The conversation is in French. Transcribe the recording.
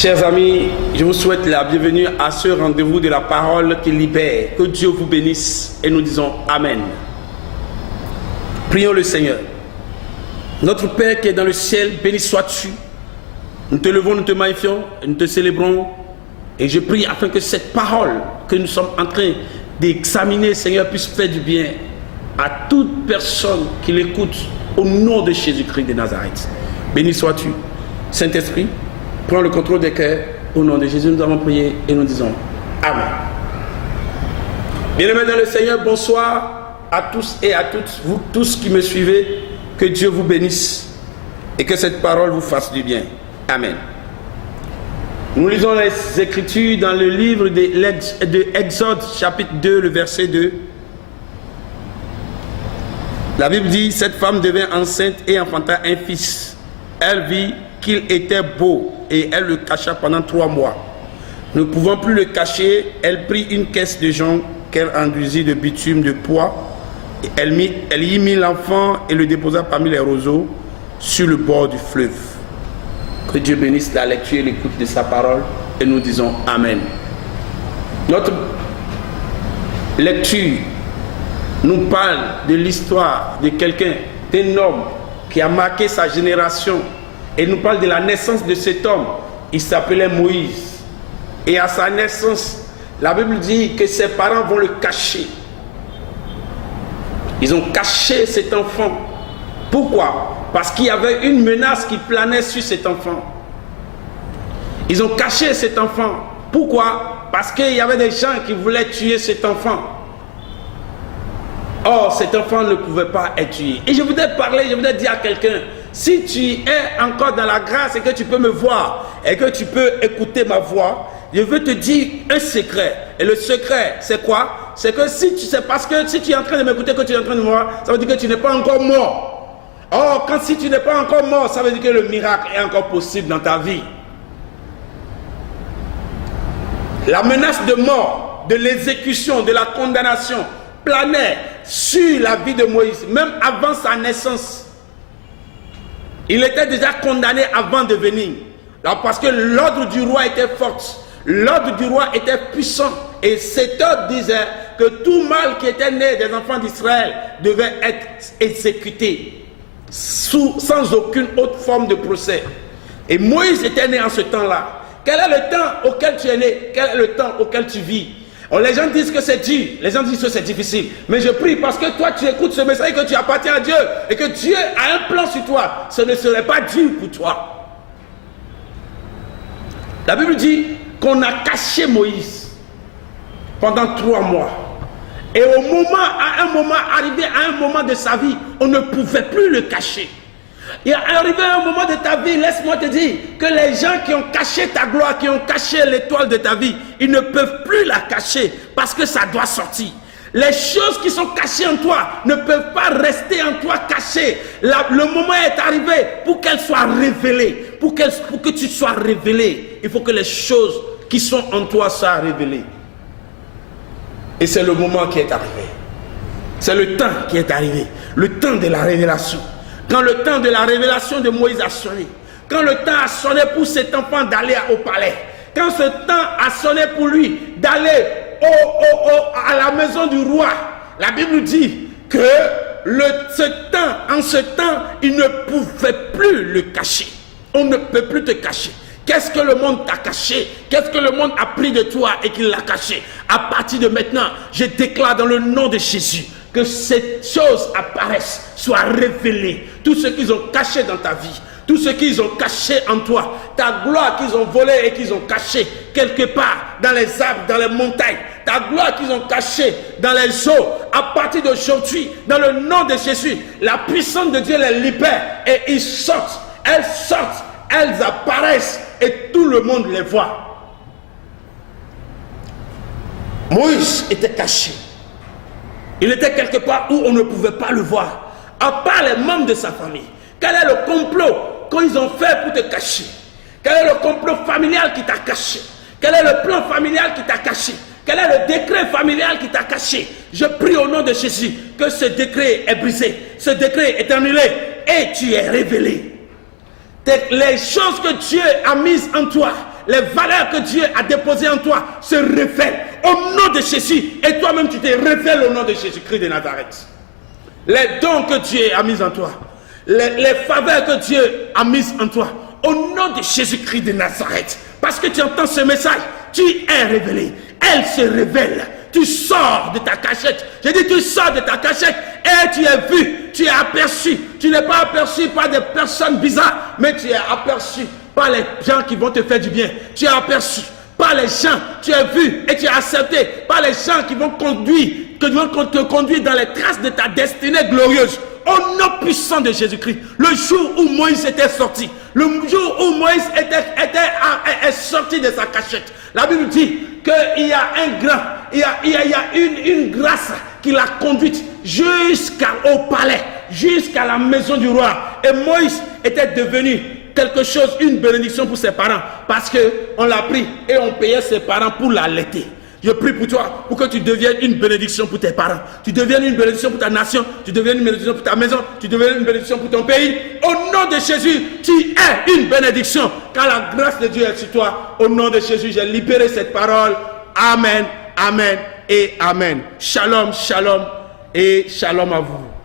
Chers amis, je vous souhaite la bienvenue à ce rendez-vous de la parole qui libère. Que Dieu vous bénisse et nous disons Amen. Prions le Seigneur. Notre Père qui est dans le ciel, béni sois-tu. Nous te levons, nous te magnifions, nous te célébrons. Et je prie afin que cette parole que nous sommes en train d'examiner, Seigneur, puisse faire du bien à toute personne qui l'écoute au nom de Jésus-Christ de Nazareth. Béni sois-tu. Saint-Esprit, prends le contrôle des cœurs. Au nom de Jésus, nous avons prié et nous disons Amen. Bien-aimés dans le Seigneur, bonsoir à tous et à toutes, vous tous qui me suivez. Que Dieu vous bénisse et que cette parole vous fasse du bien. Amen. Nous lisons les Écritures dans le livre de Exode, chapitre 2, le verset 2. La Bible dit, cette femme devint enceinte et enfanta un fils. Elle vit qu'il était beau et elle le cacha pendant 3 mois. Ne pouvant plus le cacher, elle prit une caisse de jonc qu'elle enduisit de bitume de pois. Elle y mit l'enfant et le déposa parmi les roseaux sur le bord du fleuve. Que Dieu bénisse la lecture et l'écoute de sa parole et nous disons Amen. Notre lecture nous parle de l'histoire de quelqu'un, d'un homme qui a marqué sa génération et nous parle de la naissance de cet homme. Il s'appelait Moïse. Et à sa naissance, la Bible dit que ses parents vont le cacher. Ils ont caché cet enfant. Pourquoi? Parce qu'il y avait une menace qui planait sur cet enfant. Ils ont caché cet enfant. Pourquoi? Parce qu'il y avait des gens qui voulaient tuer cet enfant. Or, cet enfant ne pouvait pas être tué. Et je voudrais dire à quelqu'un, si tu es encore dans la grâce et que tu peux me voir et que tu peux écouter ma voix, je veux te dire un secret. Et le secret, c'est quoi? C'est que si tu es en train de m'écouter, que tu es en train de me voir, ça veut dire que tu n'es pas encore mort. Or, si tu n'es pas encore mort, ça veut dire que le miracle est encore possible dans ta vie. La menace de mort, de l'exécution, de la condamnation planait sur la vie de Moïse, même avant sa naissance. Il était déjà condamné avant de venir. Alors, parce que l'ordre du roi était fort. L'ordre du roi était puissant. Et cet ordre disait que tout mâle qui était né des enfants d'Israël devait être exécuté sans aucune autre forme de procès. Et Moïse était né en ce temps-là. Quel est le temps auquel tu es né? Quel est le temps auquel tu vis? Les gens disent que c'est dur, les gens disent que c'est difficile. Mais je prie parce que toi tu écoutes ce message et que tu appartiens à Dieu et que Dieu a un plan sur toi. Ce ne serait pas dur pour toi. La Bible dit qu'on a caché Moïse pendant 3 mois. Et arrivé à un moment de sa vie, on ne pouvait plus le cacher. Et arrivé à un moment de ta vie, laisse-moi te dire que les gens qui ont caché ta gloire, qui ont caché l'étoile de ta vie, ils ne peuvent plus la cacher parce que ça doit sortir. Les choses qui sont cachées en toi ne peuvent pas rester en toi cachées. Le moment est arrivé pour qu'elles soient révélées. Pour que tu sois révélé, il faut que les choses qui sont en toi soient révélées. Et c'est le moment qui est arrivé. C'est le temps qui est arrivé. Le temps de la révélation. Quand le temps de la révélation de Moïse a sonné, quand le temps a sonné pour cet enfant d'aller au palais, quand ce temps a sonné pour lui d'aller à la maison du roi, la Bible dit que en ce temps, il ne pouvait plus le cacher. On ne peut plus te cacher. Qu'est-ce que le monde t'a caché? Qu'est-ce que le monde a pris de toi et qu'il l'a caché? À partir de maintenant, je déclare dans le nom de Jésus que ces choses apparaissent, soient révélées. Tout ce qu'ils ont caché dans ta vie, tout ce qu'ils ont caché en toi, ta gloire qu'ils ont volée et qu'ils ont caché quelque part dans les arbres, dans les montagnes, ta gloire qu'ils ont cachée dans les eaux, à partir d'aujourd'hui, dans le nom de Jésus, la puissance de Dieu les libère et ils sortent, elles apparaissent et tout le monde les voit. Moïse était caché. Il était quelque part où on ne pouvait pas le voir, à part les membres de sa famille. Quel est le complot qu'ils ont fait pour te cacher? Quel est le complot familial qui t'a caché? Quel est le plan familial qui t'a caché? Quel est le décret familial qui t'a caché? Je prie au nom de Jésus que ce décret est brisé, ce décret est annulé et tu es révélé. Les choses que Dieu a mises en toi, les valeurs que Dieu a déposées en toi se révèlent au nom de Jésus. Et toi-même, tu te révèles au nom de Jésus-Christ de Nazareth. Les dons que Dieu a mis en toi, les faveurs que Dieu a mises en toi, au nom de Jésus-Christ de Nazareth. Parce que tu entends ce message, tu es révélé. Elle se révèle. Tu sors de ta cachette. J'ai dit tu sors de ta cachette et tu es vu, tu es aperçu. Tu n'es pas aperçu par des personnes bizarres, mais tu es aperçu par les gens qui vont te faire du bien. Tu es aperçu par les gens, tu es vu et tu es accepté par les gens qui vont te conduire dans les traces de ta destinée glorieuse. Au nom puissant de Jésus-Christ, le jour où Moïse était sorti, le jour où Moïse est sorti de sa cachette, la Bible dit qu'il y a un grand, il y a une grâce qui l'a conduite jusqu'au palais, jusqu'à la maison du roi. Et Moïse était devenu quelque chose, une bénédiction pour ses parents, parce qu'on l'a pris et on payait ses parents pour l'allaiter. Je prie pour toi, pour que tu deviennes une bénédiction pour tes parents. Tu deviennes une bénédiction pour ta nation. Tu deviennes une bénédiction pour ta maison. Tu deviennes une bénédiction pour ton pays. Au nom de Jésus, tu es une bénédiction. Car la grâce de Dieu est sur toi. Au nom de Jésus, j'ai libéré cette parole. Amen, amen et amen. Shalom, shalom et shalom à vous.